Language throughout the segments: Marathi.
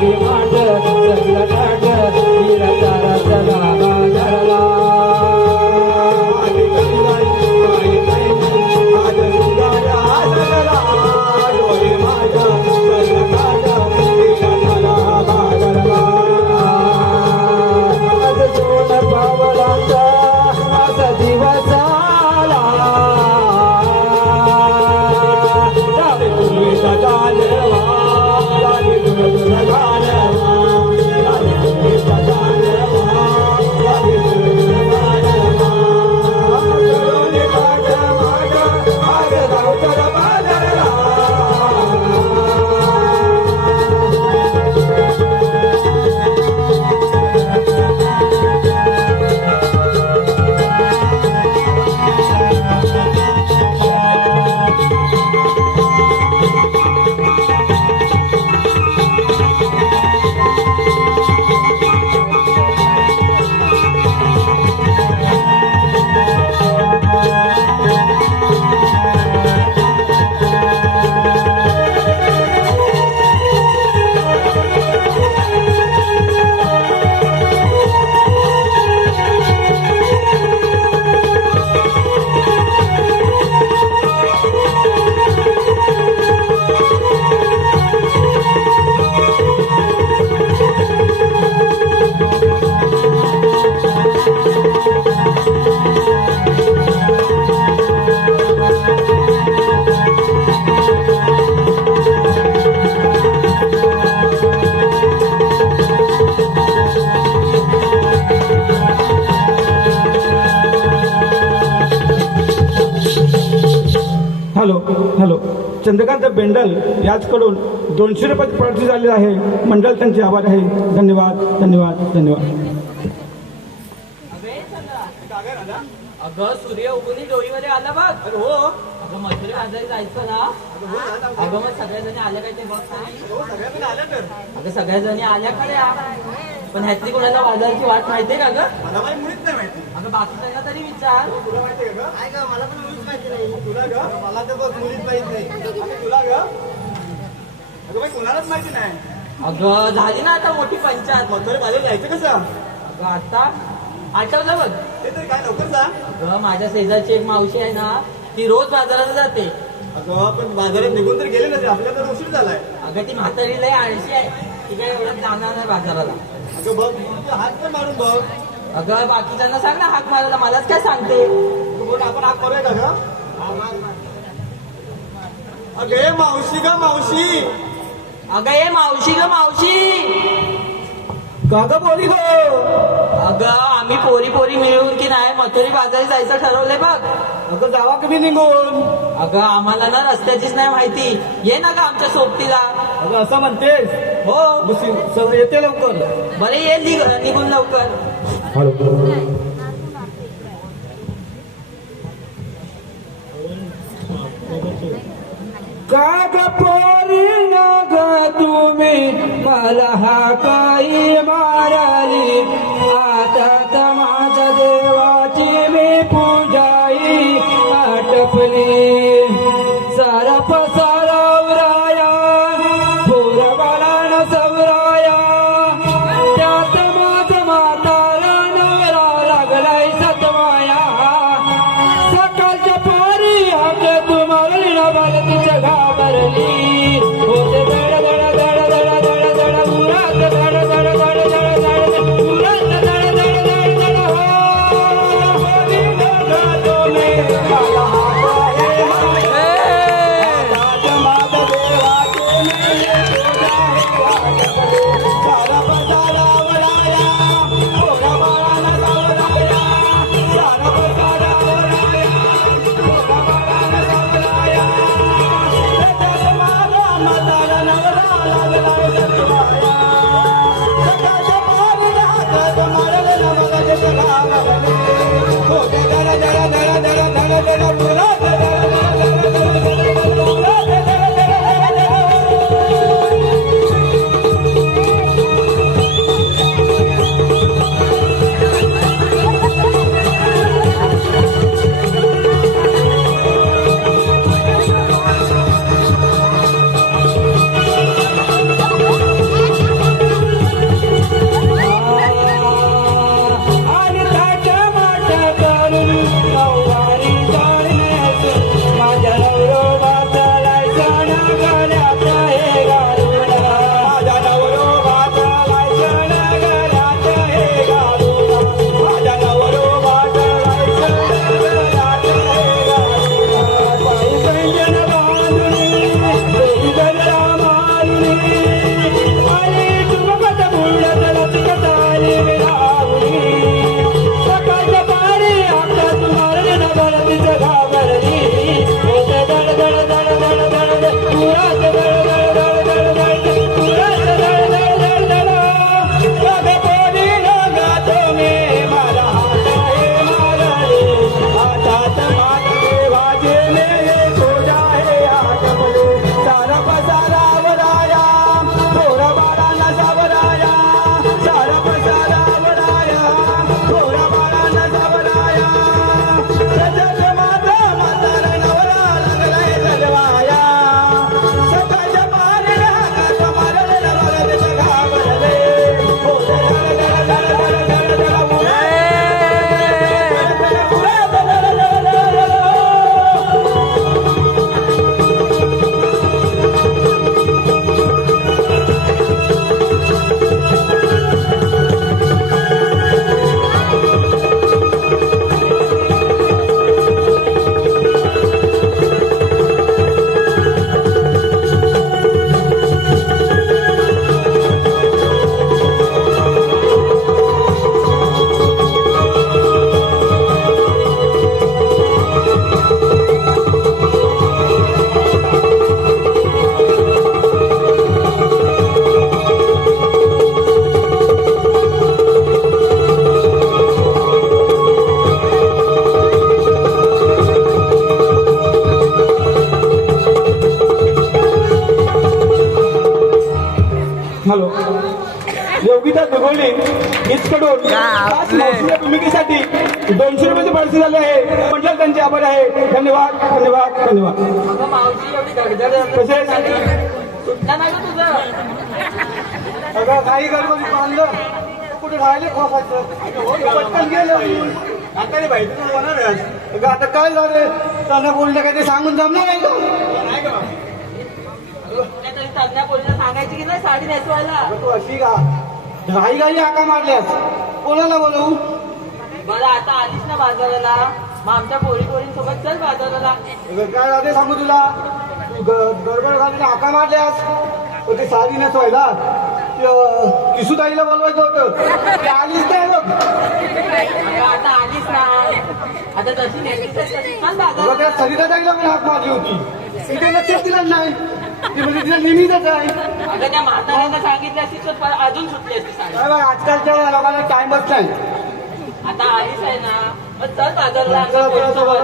डोरी याचकडून दोनशे रुपयाची प्राप्ती झाली आहे. मंडळ त्यांचे आभार आहे. धन्यवाद धन्यवाद धन्यवाद. अगं सूर्य उगवणी डोईमध्ये आला बघ. हो. अगं मजुरी आजारी जायचं ना. अगं मग सगळ्या जणी आल्या काय ते बघ. तरी. अगं सगळ्या जणी आल्या खऱ्या पण ह्यातली कोणाला बाजारची वाट माहितीये का ग? मला काही मुळीच नाही माहिती. अगं बाकीच्यांना तरी विचार. तुला माहिती का काय ग मला पण मुळीच माहिती नाही. तुला ग? मला तर बघ मुळीच माहीत नाही. आणि तुला ग? अगं बाई कुणालाच माहिती नाही. अगं झाली ना आता मोठी पंचायत. मग तरी मला जायचं कसं? अगं आता आठवलं बघ. ते तरी काय लवकर सांग अगं माझ्या शेजारची एक मावशी आहे ना ती रोज बाजारात जाते. अगं पण बाजारात निघून तर गेले ना आपल्याला तर उशीर झालाय. अगं ती म्हातारी लय आळशी आहे. ती काय एवढं जाणार नाही बाजाराला. अगं बघ तू हात पण मारून बघ. अगं बाकीच्यांना सांग ना हाक मारायला. मलाच काय सांगते? तू बोल आपण हात मारूया का ग? अगं ए मावशी ग मावशी. अगं ये मावशी ग मावशी. काका बोली गो. अगं आम्ही पोरी पोरी मिळून की नाही मथुरी बाजारी जायचं ठरवलंय बघ. अगं जावा कमी निघून. अगं आम्हाला ना रस्त्याचीच नाही माहिती. ये ना ग आमच्या सोबतीला. अगं असं म्हणतेस? हो. मग सि- सर येते लवकर. बरे ये निघ- निघून लवकर. का ग पोरी ग तुम्ही. मला हा काही माराली तुम्ही धन्यवाद. धन्यवाद अगं काही गडबडी बांधलं. कुठे राहिले खोपायचं पटकन गेलं आता रे भाई तू होणारच अगं आता काय झालं त्यांना बोललं काय ते सांगून जमणार नाही का तज्ञा पोलीस सांगायची की नाही साडी नेसवायला? तू अशी का? घाई घाई हाका मारल्यास कोणाला बोलवू? बरं आता आलीस ना बाजाराला. मग आमच्या पोरी पोरींसोबत चल बाजाराला. काय झाले सांगू तुला? तू ग- गडबड घालून हाका मारल्यास पण ते साडी नसवायला किसू ताईला बोलवायचं होतं. ते आलीच नाही बघ. आता आलीस ना. आता जशी बाजारात त्या सरिता ताईला पण हाक मारली होती. तिथे लक्षच दिलं नाही. ती म्हणजे तिला नेहमीच आहे. अगं त्या म्हाताऱ्यांना सांगितलं असती तर पर- अजून सुटली असती साडी. काय बघ, आजकालच्या लोकांना टाइमच नाही. आता आलीस आहे ना. मग चल बाजारला चला चला चला पोरींसोबत.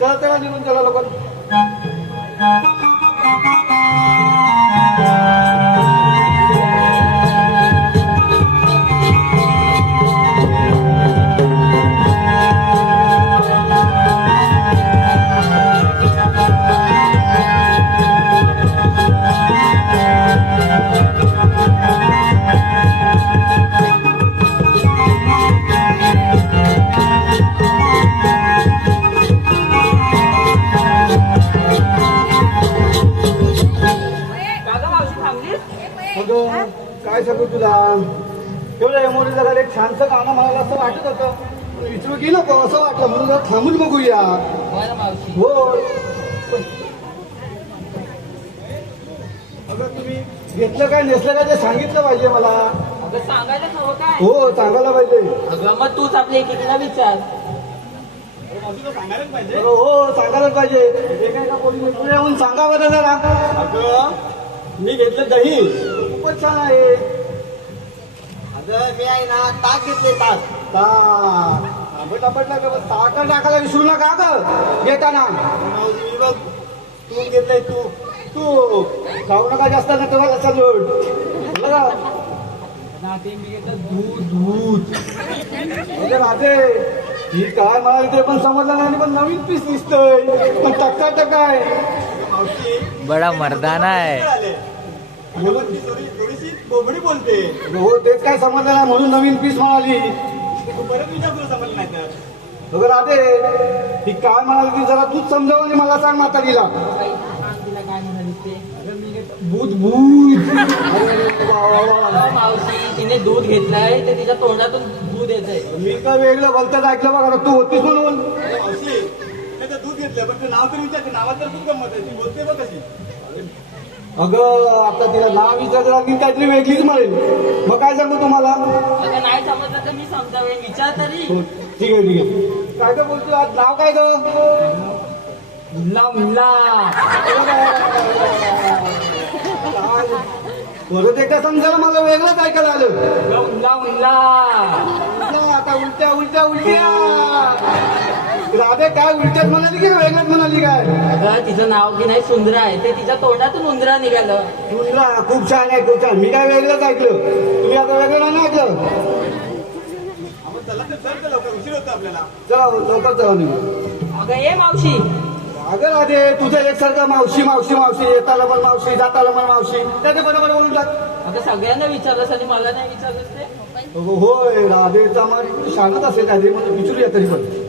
चला. चला निघून चला लोक काय सांगू तुला? एवढं एमोरी जगाला एक छानसं गाणं म्हणायला असं वाटत होतं. विचारू की? नको असं वाटलं म्हणून जरा थांबून बघूया. हो अगं तुम्ही घेतलं काय नेसलं काय ते सांगितलं पाहिजे मला. अगं सांगायला हवं काय? हो सांगायला पाहिजे. अगं मग तूच आपल्या एकीला विचार. अगं, हो सांगायलाच पाहिजे. कोणी येऊन सांगा बरं जरा अगं मी घेतलं दही. छान आहे अगं मी आहे ना ताक घेतले ताक. ताक. आंबट आंबट लागलं टाकायला विसरू नका ग. घेताना मी बघ. तू घेतलंय तू. तू. खाऊ नका जास्त ना तुम्हाला सजवड बघा. दूध दूध. अगं राधे ही काय मला इथे पण समजलं नाही पण नवीन पीस दिसतोय. पण टक्का टक्का आहे बडा मर्दाना है बोलून बोबडी बोलते. हो तेच काय समजलं नाही म्हणून नवीन पीस म्हणाली. परत विचार तुला समजलं नाही तर. बघ राधे ही काय म्हणाली ती जरा तूच समजावं आणि मला सांग म्हातारीला. तिला काय म्हणालीस ते भूत भूत. मावशी तिने दूध घेतलंय ते तिच्या तोंडातून दूध येतंय. मी तर वेगळं बोलतात ऐकलं बघा तू होतीस म्हणून. दूध घेतलं पण ते नाव तर विचारते नावात तर खूप गंमत आहे. ती बोलते बघ कशी. अगं आता तिला नाव विचारलं की काहीतरी वेगळीच मिळेल. मग काय सांगू तुम्हाला? अगं नाही समजलं तर मी समजावेन विचार तरी. हो, ठीक आहे ठीक आहे. काय काय बोलतो आज नाव काय ग? मुल्ला परत एकदा समजायला मला वेगळंच ऐकायला आलं. मुल्ला उलट्या, आता उलट्या उलट्या उलट्या. राधे काय उलट्यात म्हणाली की वेगळ्यात म्हणाली काय? अगं तिचं नाव की नाही सुंदरा आहे ते तिच्या तोंडातून उंदरा निघालं. तुला खूप छान आहे खूप छान. मी काय वेगळंच ऐकलं? तुम्ही आता वेगळं नाही ऐकलं? लवकर चला निघू. अगं ये मावशी. अगं राधे तुझं एकसारखं मावशी मावशी मावशी येताला पण मावशी जाताला पण मावशी. त्याचे बरोबर बोलून टाक. अगं सगळ्यांना विचारलंस आणि मला नाही विचारलंस ते? अगं, होय राधेचा मग सांगत असेल काहीतरी म्हणून विचारूया तरी पण.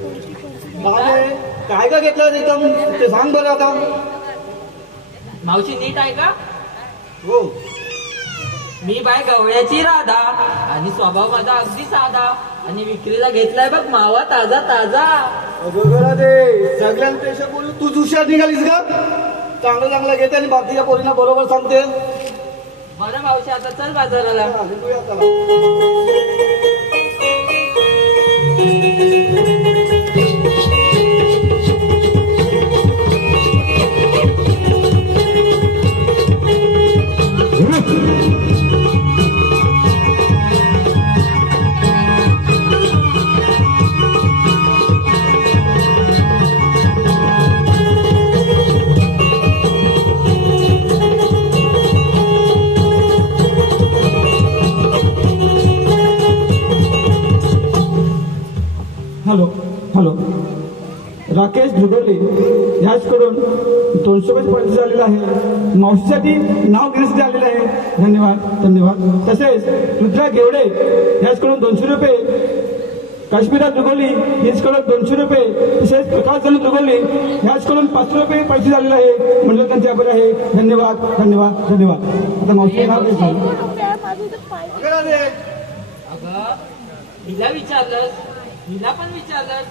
राधे काय काय घेतलं एकदम ते सांग बरं आता. मावशी नीट आहे का? हो. मी बाय गवळ्याची राधा आणि स्वभाव माझा अगदी साधा आणि विक्रीला घेतलाय बघ मावा ताजा ताजा. गं राधे सगळ्यांपेक्षा बोलू तूच हुशार निघालीस का चांगलं चांगलं घेते आणि बाकीच्या पोरींना बरोबर सांगते. बरं मावशी आता चल बाजाराला. चला. Hello hello. राकेश धुडोले ह्याचकडून दोनशे रुपये पडते झालेलं आहे. मावशीसाठी नाव घेण्यासाठी आलेलं आहे. धन्यवाद धन्यवाद. तसेच रुद्रा घेवडे ह्याचकडून दोनशे रुपये. काश्मीरा दुगोली ह्याचकडून दोनशे रुपये. तसेच प्रकाश जण दुगोली ह्याचकडून पाचशे रुपये पैसे झालेले आहे. म्हणजे त्यांचे आभार आहे. धन्यवाद धन्यवाद धन्यवाद. आता मावशी नाव राधे, अगं हिला पण विचारलंस?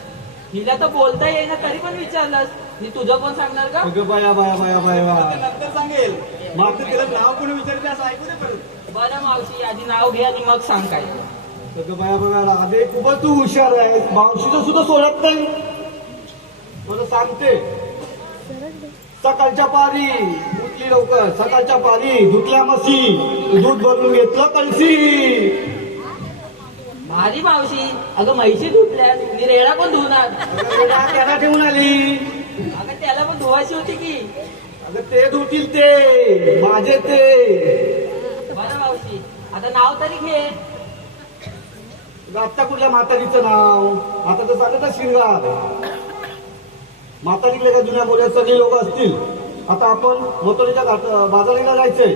हिला तर बोलता येईना तरी पण विचारलंस? मी तुझं कोण सांगणार का अगं बाया बाया बाया बाया. ते नंतर सांगेल. मग आता तिला नाव कोणी विचारते असं ऐकू दे परत. बरं मावशी आधी नाव घे आणि मग सांग काय. अगं बाया बाया राधे खूपच तू हुशार आहे मावशीचं सुद्धा सोडत नाही. मला सांगते. सकाळच्या पारी उठली लवकर. सकाळच्या पारी धुतल्या मशी. दूध भरून घेतलं कळशी भारी मावशी अगं म्हैशी धुतल्या मी रेडा पण धुणार. त्याला ठेवून आली. अगं त्याला पण धुवायची होती की. अगं ते धुतील ते माझे ते. बरं मावशी आता नाव तरी घे. आत्ता कुठल्या म्हातारीचं नाव? आता तर सांगत शिंगार म्हातारीकडे काय जुन्या बोल्यात सगळे लोक असतील. आता आपण मोतोरीच्या बाजारीला जायचंय.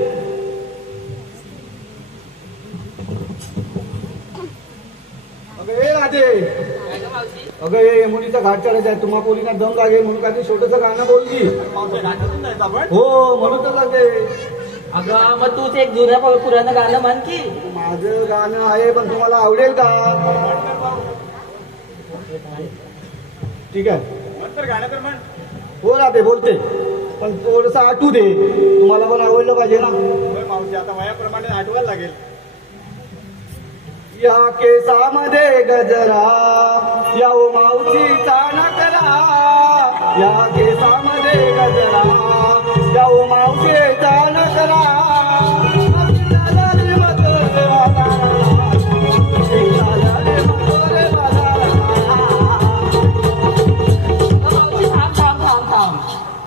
काय मावशी अगं हे मुलीचा घाट चढायचा आहे. तुम्हा पोरीना दम लागे म्हणून काही छोटस गाणं बोलली हो म्हणून तर लागे अगं मग तूच एक जुन्या पुराणं गाणं म्हण की. माझं गाणं आहे पण तुम्हाला आवडेल का? ठीक आहे. हो राधे बोलते. पण थोडस आठवू दे. तुम्हाला पण आवडलं पाहिजे ना. मावशी आता वयाप्रमाणे आठवायला लागेल. या केसामध्ये गजरा या ओ मावशीचा नकरा या केसामध्ये गजरा या थांब थांब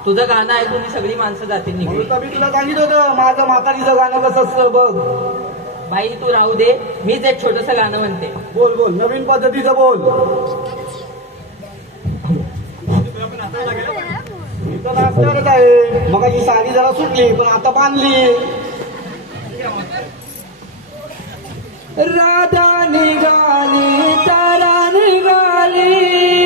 तुझं गाणं ऐकून सगळी माणसं जातील निघून. मी तुला सांगितलं होतं माझं म्हातारीचं गाणं कसं असतं बघ. बाई तू राहू दे. मीच एक छोटस गाणं म्हणते. बोल बोल. नवीन पद्धतीचं बोल. मी तर नाचणारच आहे. मग ही साडी जरा सुटली पण आता बांधली. राधा निघाली तारा निघाली.